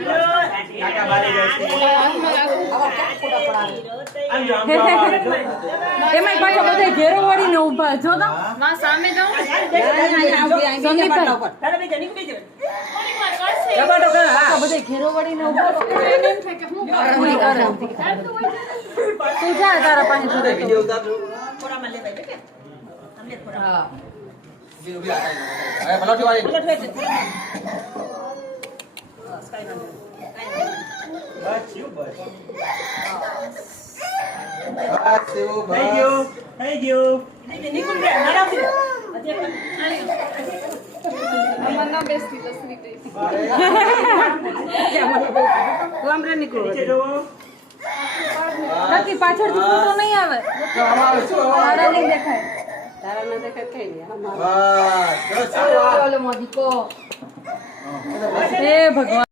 કાકા બારે જાય છે એમાં પાછો બધે ઘેરો વળીને ઊભા જો તો માં સામે જાઉં બધે ઘેરો વળીને ઊભા તું જા તારા પાસે જોડે વિડિયો ઉતારજો હા અરે પલાઠી વાળી બસ યુ બસ થઈ ગયું નિકુલ બે નારાથી મન્ના બેસતી લસરી ગઈ ગામરે નીકળો નીચે જોવો નક્કી પાછળથી ફોટો નહીં આવે અમારું શું તારા નહીં દેખાય તારા ના દેખાય કઈ નહીં બસ ચલો ચાલો ઓલો મોદીકો હે ભગવાન